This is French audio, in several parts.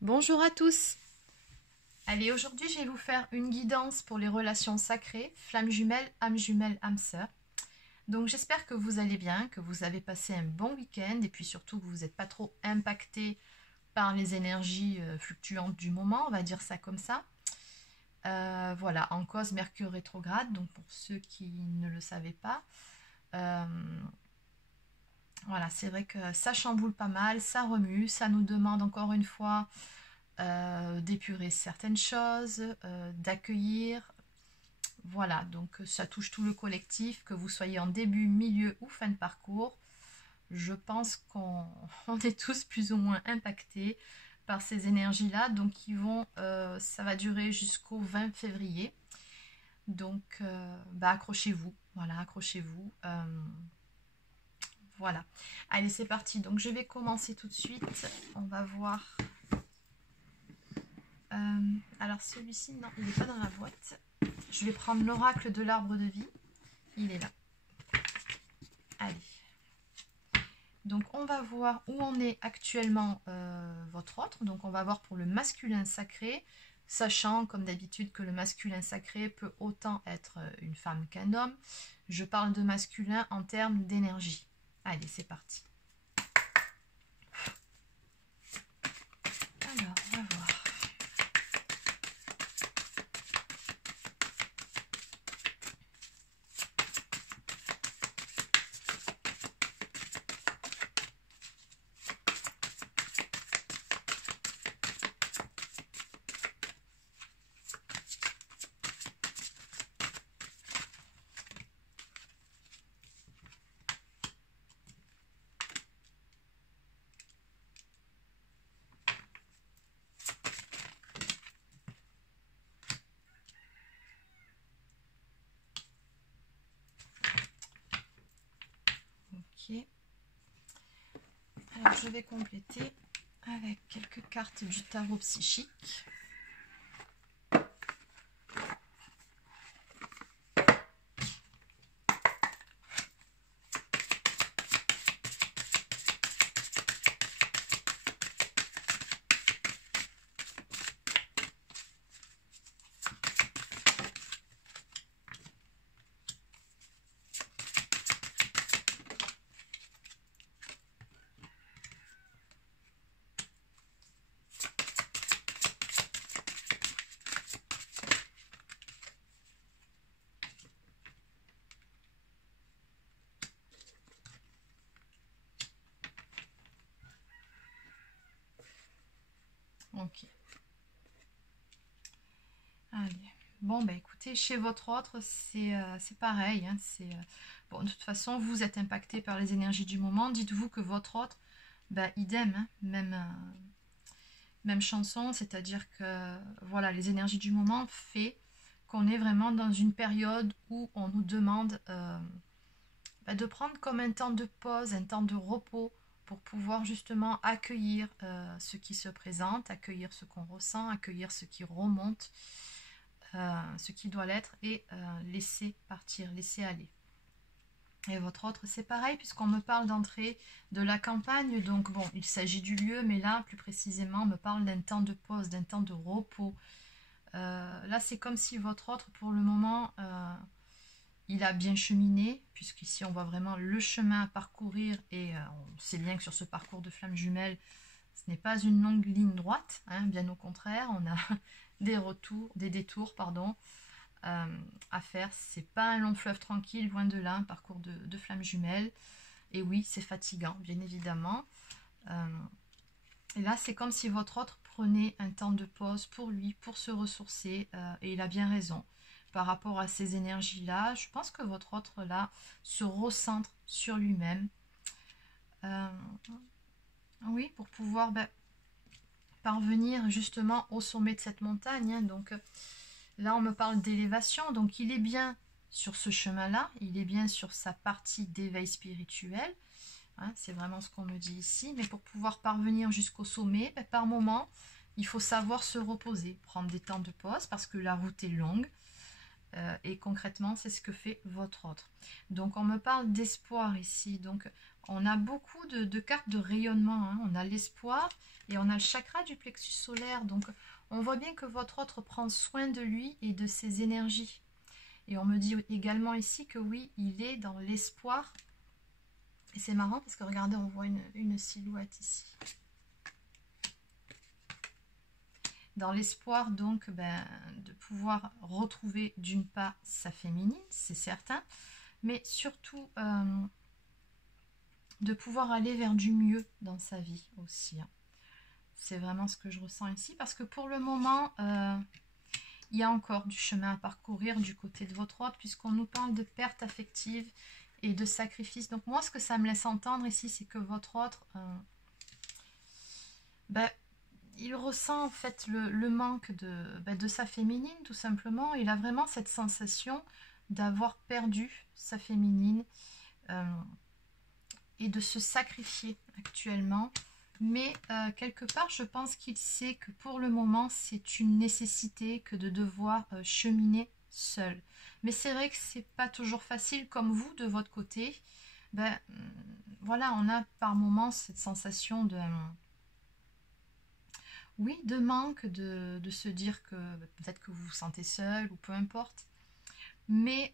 Bonjour à tous. Allez, aujourd'hui je vais vous faire une guidance pour les relations sacrées, flammes jumelles, âme sœur. Donc j'espère que vous allez bien, que vous avez passé un bon week-end et puis surtout que vous n'êtes pas trop impacté par les énergies fluctuantes du moment, on va dire ça comme ça. Voilà, en cause Mercure rétrograde, donc pour ceux qui ne le savaient pas. Voilà, c'est vrai que ça chamboule pas mal, ça remue, ça nous demande encore une fois d'épurer certaines choses, d'accueillir. Voilà, donc ça touche tout le collectif, que vous soyez en début, milieu ou fin de parcours. Je pense qu'on est tous plus ou moins impactés par ces énergies-là, donc ça va durer jusqu'au 20 février. Donc, accrochez-vous, voilà, accrochez-vous. Voilà, allez, c'est parti. Donc, je vais commencer tout de suite. On va voir. Alors celui-ci, non, il n'est pas dans la boîte. Je vais prendre l'oracle de l'arbre de vie. Il est là. Allez. Donc on va voir où en est actuellement votre autre. Donc on va voir pour le masculin sacré, sachant comme d'habitude que le masculin sacré peut autant être une femme qu'un homme. Je parle de masculin en termes d'énergie. Allez, c'est parti. Alors, on va voir. Alors je vais compléter avec quelques cartes du tarot psychique. Ok. Allez. Bon, bah écoutez, chez votre autre, c'est pareil. Hein, bon, de toute façon, vous êtes impacté par les énergies du moment. Dites-vous que votre autre, bah idem, hein, même chanson, c'est-à-dire que voilà, les énergies du moment fait qu'on est vraiment dans une période où on nous demande de prendre comme un temps de pause, un temps de repos pour pouvoir justement accueillir ce qui se présente, accueillir ce qu'on ressent, accueillir ce qui remonte, ce qui doit l'être et laisser partir, laisser aller. Et votre autre, c'est pareil, puisqu'on me parle d'entrée de la campagne, donc bon, il s'agit du lieu, mais là, plus précisément, on me parle d'un temps de pause, d'un temps de repos. Là, c'est comme si votre autre, pour le moment, il a bien cheminé, puisqu'ici, on voit vraiment le chemin à parcourir, et on sait bien que sur ce parcours de flammes jumelles, ce n'est pas une longue ligne droite, hein, bien au contraire, on a des détours, pardon, à faire. C'est pas un long fleuve tranquille, loin de là, un parcours de flammes jumelles. Et oui, c'est fatigant, bien évidemment. Et là, c'est comme si votre autre prenait un temps de pause pour lui, pour se ressourcer. Et il a bien raison. Par rapport à ces énergies-là, je pense que votre autre, là, se recentre sur lui-même. Oui, pour pouvoir parvenir justement au sommet de cette montagne. Hein. Donc là, on me parle d'élévation. Donc il est bien sur ce chemin-là. Il est bien sur sa partie d'éveil spirituel. Hein, c'est vraiment ce qu'on me dit ici. Mais pour pouvoir parvenir jusqu'au sommet, par moment, il faut savoir se reposer, prendre des temps de pause parce que la route est longue. Et concrètement, c'est ce que fait votre autre. Donc, on me parle d'espoir ici. Donc, on a beaucoup de cartes de rayonnement. Hein. On a l'espoir et on a le chakra du plexus solaire. Donc, on voit bien que votre autre prend soin de lui et de ses énergies. Et on me dit également ici que oui, il est dans l'espoir. Et c'est marrant parce que regardez, on voit une silhouette ici. Dans l'espoir donc de pouvoir retrouver d'une part sa féminine, c'est certain, mais surtout de pouvoir aller vers du mieux dans sa vie aussi. Hein. C'est vraiment ce que je ressens ici, parce que pour le moment, il y a encore du chemin à parcourir du côté de votre autre, puisqu'on nous parle de perte affective et de sacrifice. Donc moi, ce que ça me laisse entendre ici, c'est que votre autre... il ressent en fait le manque de sa féminine, tout simplement. Il a vraiment cette sensation d'avoir perdu sa féminine et de se sacrifier actuellement. Mais quelque part, je pense qu'il sait que pour le moment, c'est une nécessité que de devoir cheminer seul. Mais c'est vrai que c'est pas toujours facile, comme vous, de votre côté. Voilà, on a par moments cette sensation de... oui, de manque, de se dire que peut-être que vous vous sentez seul ou peu importe. Mais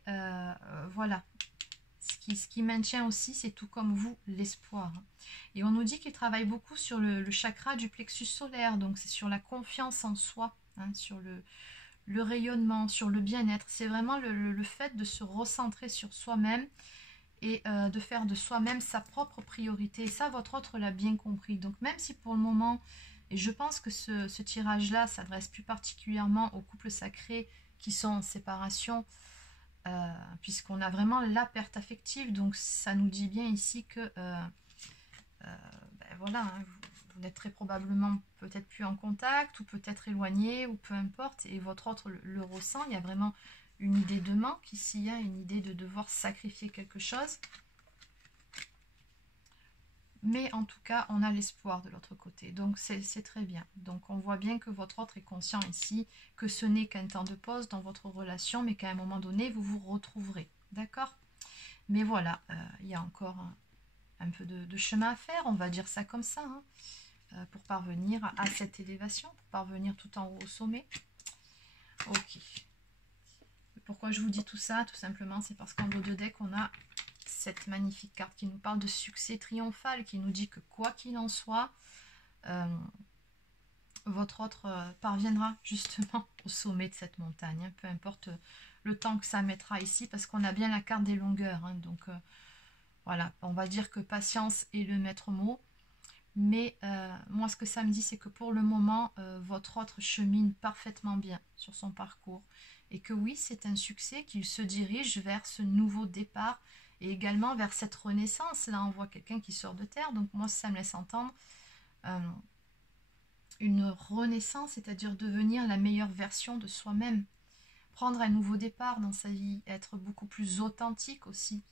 voilà, ce qui maintient aussi, c'est tout comme vous, l'espoir. Et on nous dit qu'il travaille beaucoup sur le chakra du plexus solaire, donc c'est sur la confiance en soi, hein, sur le rayonnement, sur le bien-être. C'est vraiment le fait de se recentrer sur soi-même et de faire de soi-même sa propre priorité. Et ça, votre autre l'a bien compris. Donc même si pour le moment... Et je pense que ce tirage-là s'adresse plus particulièrement aux couples sacrés qui sont en séparation, puisqu'on a vraiment la perte affective. Donc ça nous dit bien ici que voilà, hein, vous n'êtes très probablement peut-être plus en contact, ou peut-être éloigné, ou peu importe, et votre autre le ressent. Il y a vraiment une idée de manque ici, hein, une idée de devoir sacrifier quelque chose. Mais en tout cas, on a l'espoir de l'autre côté. Donc, c'est très bien. Donc, on voit bien que votre autre est conscient ici que ce n'est qu'un temps de pause dans votre relation, mais qu'à un moment donné, vous vous retrouverez. D'accord? Mais voilà, il y a encore un peu de chemin à faire, on va dire ça comme ça, hein, pour parvenir à cette élévation, pour parvenir tout en haut au sommet. Ok. Pourquoi je vous dis tout ça? Tout simplement, c'est parce qu'en dos de deck, on a... cette magnifique carte qui nous parle de succès triomphal, qui nous dit que quoi qu'il en soit, votre autre parviendra justement au sommet de cette montagne, hein, peu importe le temps que ça mettra ici, parce qu'on a bien la carte des longueurs, hein, donc voilà, on va dire que patience est le maître mot, mais moi ce que ça me dit, c'est que pour le moment, votre autre chemine parfaitement bien sur son parcours, et que oui, c'est un succès, qu'il se dirige vers ce nouveau départ, et également vers cette renaissance. Là, on voit quelqu'un qui sort de terre. Donc, moi, ça me laisse entendre une renaissance, c'est-à-dire devenir la meilleure version de soi-même. Prendre un nouveau départ dans sa vie, être beaucoup plus authentique aussi.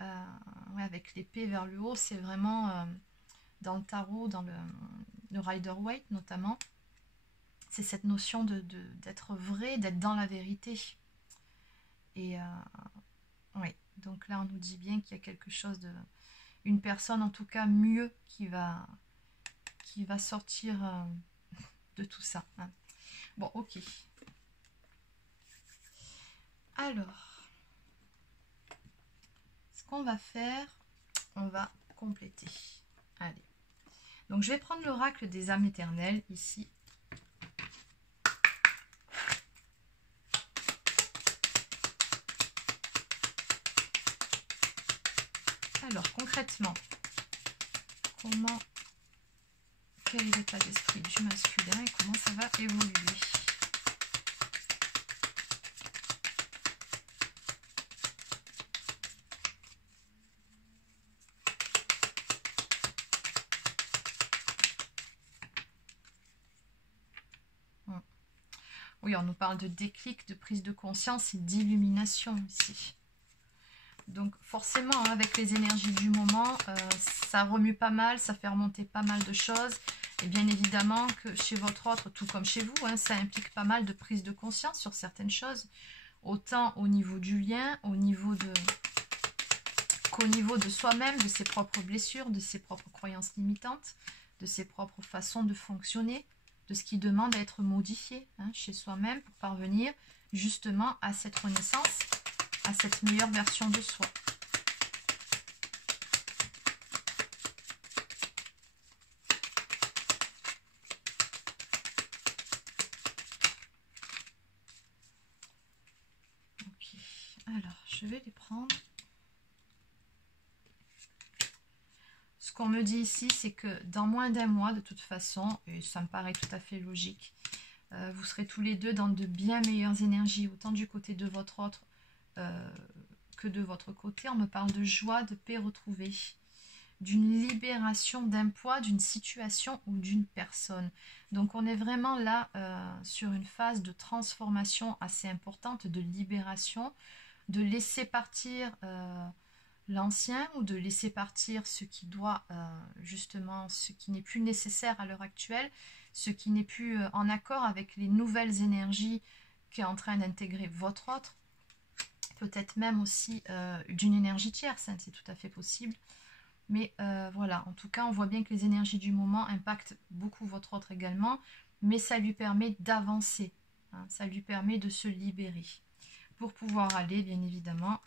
Ouais, avec l'épée vers le haut, c'est vraiment dans le tarot, dans le Rider-Waite notamment. C'est cette notion d'être vrai, d'être dans la vérité. Et oui. Donc là, on nous dit bien qu'il y a quelque chose de... une personne, en tout cas, mieux qui va sortir de tout ça. Hein. Bon, ok. Alors, ce qu'on va faire, on va compléter. Allez. Donc, je vais prendre l'oracle des âmes éternelles, ici. Alors, concrètement, quel est l'état d'esprit du masculin et comment ça va évoluer? Oui, on nous parle de déclic, de prise de conscience et d'illumination ici. Donc forcément, avec les énergies du moment, ça remue pas mal, ça fait remonter pas mal de choses. Et bien évidemment que chez votre autre, tout comme chez vous, hein, ça implique pas mal de prise de conscience sur certaines choses. autant au niveau du lien, qu'au niveau de soi-même, de ses propres blessures, de ses propres croyances limitantes, de ses propres façons de fonctionner, de ce qui demande à être modifié chez soi-même pour parvenir justement à cette renaissance, à cette meilleure version de soi. Ok, alors je vais les prendre. Ce qu'on me dit ici, c'est que dans moins d'un mois, de toute façon, et ça me paraît tout à fait logique, vous serez tous les deux dans de bien meilleures énergies, autant du côté de votre autre que de votre côté. On me parle de joie, de paix retrouvée, d'une libération d'un poids, d'une situation ou d'une personne. Donc on est vraiment là sur une phase de transformation assez importante, de libération, de laisser partir l'ancien ou de laisser partir ce qui doit justement, ce qui n'est plus nécessaire à l'heure actuelle, ce qui n'est plus en accord avec les nouvelles énergies qui est en train d'intégrer votre autre, peut-être même aussi d'une énergie tierce, c'est tout à fait possible. Mais voilà, en tout cas, on voit bien que les énergies du moment impactent beaucoup votre autre également, mais ça lui permet d'avancer, ça lui permet de se libérer, pour pouvoir aller, bien évidemment,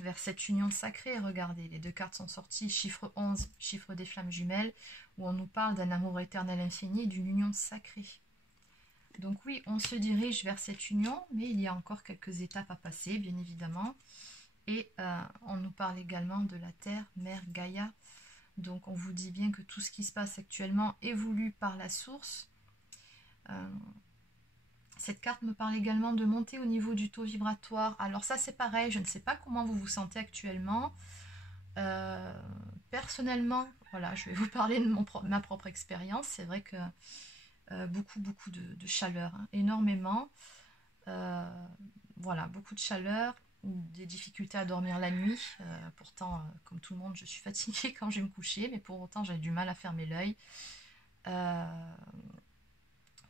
vers cette union sacrée. Regardez, les deux cartes sont sorties, chiffre 11, chiffre des flammes jumelles, où on nous parle d'un amour éternel infini, d'une union sacrée. Donc oui, on se dirige vers cette union, mais il y a encore quelques étapes à passer, bien évidemment. Et on nous parle également de la Terre, Mère Gaïa. Donc on vous dit bien que tout ce qui se passe actuellement est voulu par la source. Cette carte me parle également de monter au niveau du taux vibratoire. Alors ça c'est pareil, je ne sais pas comment vous vous sentez actuellement. Personnellement, voilà, je vais vous parler de ma propre expérience. C'est vrai que beaucoup de chaleur, énormément. Voilà, beaucoup de chaleur, des difficultés à dormir la nuit. Pourtant, comme tout le monde, je suis fatiguée quand je vais me coucher, mais pour autant, j'ai du mal à fermer l'œil.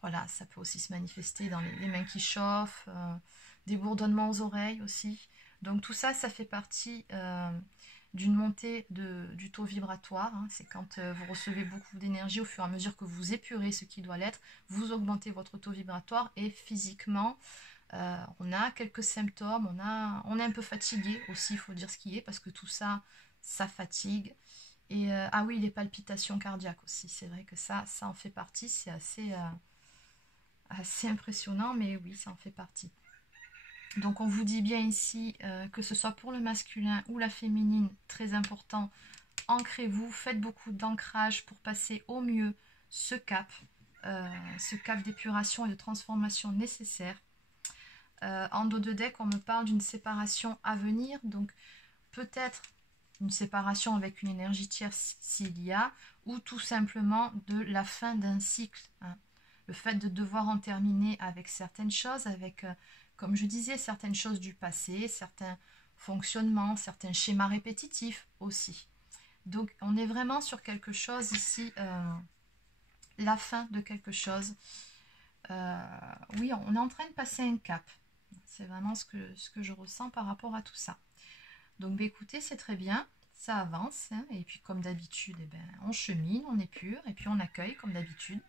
Voilà, ça peut aussi se manifester dans les mains qui chauffent, des bourdonnements aux oreilles aussi. Donc tout ça, ça fait partie d'une montée du taux vibratoire. C'est quand vous recevez beaucoup d'énergie au fur et à mesure que vous épurez ce qui doit l'être, vous augmentez votre taux vibratoire et physiquement, on a quelques symptômes, on est un peu fatigué aussi, il faut dire ce qui est, parce que tout ça, ça fatigue. Et ah oui, les palpitations cardiaques aussi, c'est vrai que ça en fait partie, c'est assez impressionnant, mais oui, ça en fait partie. Donc on vous dit bien ici, que ce soit pour le masculin ou la féminine, très important, ancrez-vous, faites beaucoup d'ancrage pour passer au mieux ce cap d'épuration et de transformation nécessaire. En dos de deck, on me parle d'une séparation à venir, donc peut-être une séparation avec une énergie tierce s'il y a, ou tout simplement de la fin d'un cycle. Le fait de devoir en terminer avec certaines choses, avec, comme je disais, certaines choses du passé, certains fonctionnements, certains schémas répétitifs aussi. Donc on est vraiment sur quelque chose ici, la fin de quelque chose. Oui, on est en train de passer un cap. C'est vraiment ce que je ressens par rapport à tout ça. Donc bah, écoutez, c'est très bien, ça avance. Et puis comme d'habitude, eh ben, on chemine, on épure, et puis on accueille comme d'habitude.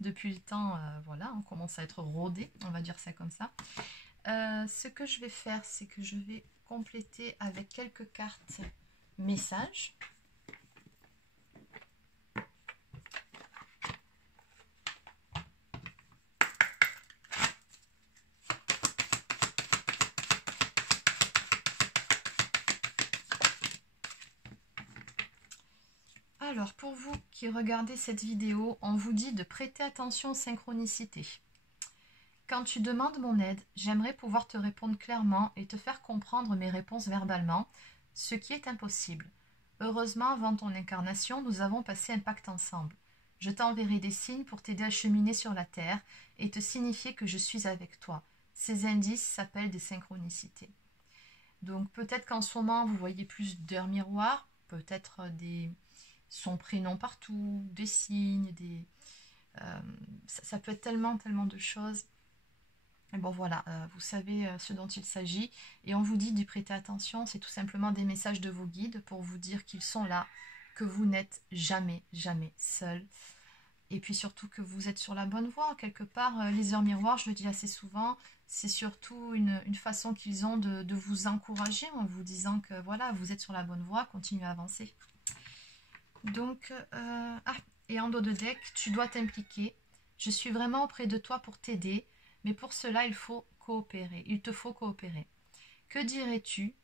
Depuis le temps, voilà, on commence à être rodé, on va dire ça comme ça. Ce que je vais faire, c'est que je vais compléter avec quelques cartes messages. Alors, pour vous qui regardez cette vidéo, on vous dit de prêter attention aux synchronicités. Quand tu demandes mon aide, j'aimerais pouvoir te répondre clairement et te faire comprendre mes réponses verbalement, ce qui est impossible. Heureusement, avant ton incarnation, nous avons passé un pacte ensemble. Je t'enverrai des signes pour t'aider à cheminer sur la terre et te signifier que je suis avec toi. Ces indices s'appellent des synchronicités. Donc peut-être qu'en ce moment, vous voyez plus d'heures miroirs, peut-être son prénom partout, des signes, ça peut être tellement de choses. Et bon voilà, vous savez ce dont il s'agit. Et on vous dit d'y prêter attention. C'est tout simplement des messages de vos guides pour vous dire qu'ils sont là, que vous n'êtes jamais, jamais seul. Et puis surtout que vous êtes sur la bonne voie. Quelque part, les heures miroirs, je le dis assez souvent, c'est surtout une façon qu'ils ont de vous encourager en vous disant que voilà, vous êtes sur la bonne voie, continuez à avancer. Donc, et en dos de deck, tu dois t'impliquer. Je suis vraiment auprès de toi pour t'aider, mais pour cela, il faut coopérer. Il te faut coopérer. Que dirais-tu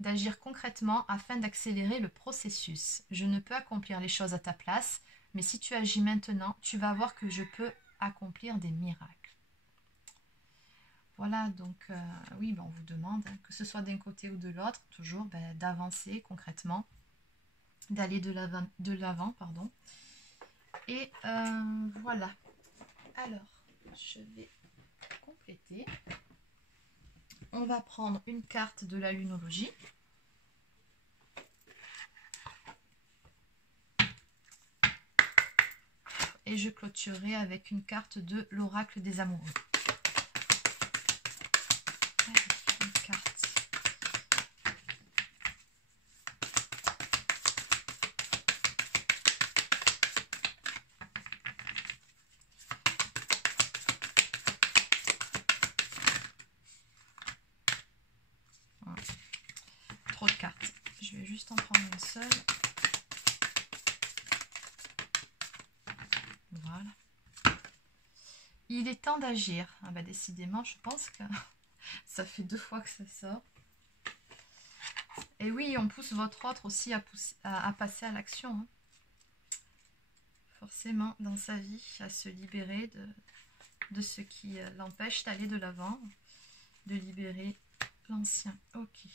d'agir concrètement afin d'accélérer le processus? Je ne peux accomplir les choses à ta place, mais si tu agis maintenant, tu vas voir que je peux accomplir des miracles. Voilà, donc oui, on vous demande, hein, que ce soit d'un côté ou de l'autre, toujours d'avancer concrètement, d'aller de l'avant, pardon. Et voilà. Alors, je vais compléter. On va prendre une carte de la lunologie. Et je clôturerai avec une carte de l'oracle des amoureux. Allez, une carte. Voilà. Trop de cartes. Je vais juste en prendre une seule. Voilà. Il est temps d'agir. Ah bah décidément, je pense que ça fait 2 fois que ça sort. Et oui, on pousse votre autre aussi à passer à l'action. Hein. Forcément, dans sa vie, à se libérer de ce qui l'empêche d'aller de l'avant, de libérer l'ancien. Ok.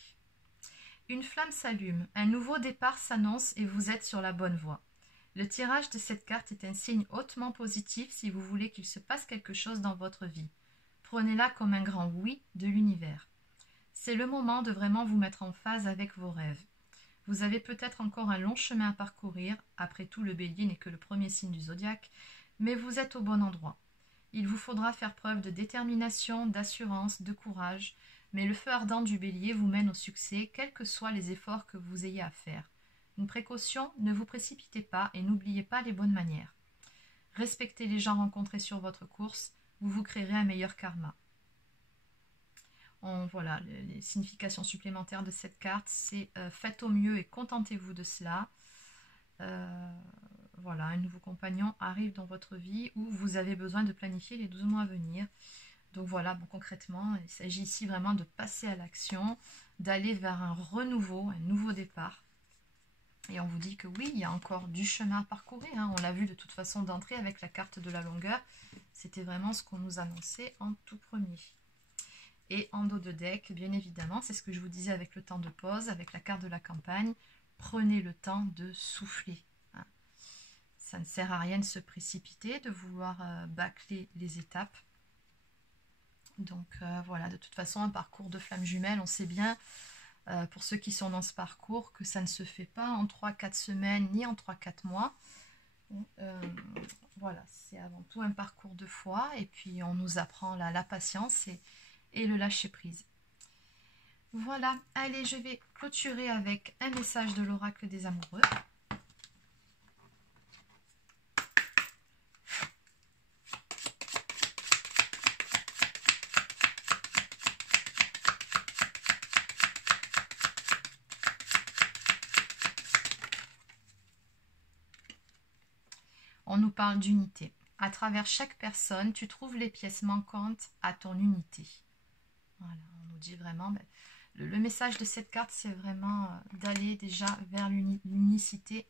Une flamme s'allume. Un nouveau départ s'annonce et vous êtes sur la bonne voie. Le tirage de cette carte est un signe hautement positif si vous voulez qu'il se passe quelque chose dans votre vie. Prenez-la comme un grand oui de l'univers. C'est le moment de vraiment vous mettre en phase avec vos rêves. Vous avez peut-être encore un long chemin à parcourir, après tout le bélier n'est que le premier signe du zodiaque, mais vous êtes au bon endroit. Il vous faudra faire preuve de détermination, d'assurance, de courage, mais le feu ardent du bélier vous mène au succès, quels que soient les efforts que vous ayez à faire. Une précaution, ne vous précipitez pas et n'oubliez pas les bonnes manières. Respectez les gens rencontrés sur votre course, vous vous créerez un meilleur karma. Voilà, les significations supplémentaires de cette carte, c'est faites au mieux et contentez-vous de cela. Voilà, un nouveau compagnon arrive dans votre vie où vous avez besoin de planifier les 12 mois à venir. Donc voilà, bon, concrètement, il s'agit ici vraiment de passer à l'action, d'aller vers un renouveau, un nouveau départ. Et on vous dit que oui, il y a encore du chemin à parcourir. Hein. On l'a vu de toute façon d'entrée avec la carte de la longueur. C'était vraiment ce qu'on nous annonçait en tout premier. Et en dos de deck, bien évidemment, c'est ce que je vous disais avec le temps de pause, avec la carte de la campagne. Prenez le temps de souffler. Hein. Ça ne sert à rien de se précipiter, de vouloir bâcler les étapes. Donc voilà, de toute façon, un parcours de flamme jumelle, on sait bien, pour ceux qui sont dans ce parcours, que ça ne se fait pas en 3-4 semaines, ni en 3-4 mois. Voilà, c'est avant tout un parcours de foi, et puis on nous apprend la patience et le lâcher-prise. Voilà, allez, je vais clôturer avec un message de l'oracle des amoureux. On nous parle d'unité. À travers chaque personne, tu trouves les pièces manquantes à ton unité. Voilà, on nous dit vraiment, le message de cette carte, c'est vraiment d'aller déjà vers l'unicité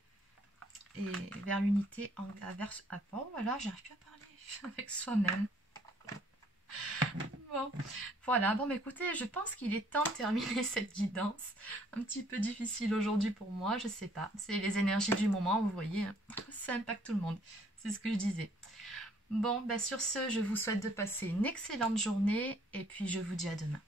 et vers l'unité bon, voilà, j'arrive plus à parler avec soi-même. Bon, voilà, bon, écoutez, je pense qu'il est temps de terminer cette guidance. Un petit peu difficile aujourd'hui pour moi, je sais pas. C'est les énergies du moment, vous voyez, hein. Ça impacte tout le monde, c'est ce que je disais. Bon, sur ce, je vous souhaite de passer une excellente journée et puis je vous dis à demain.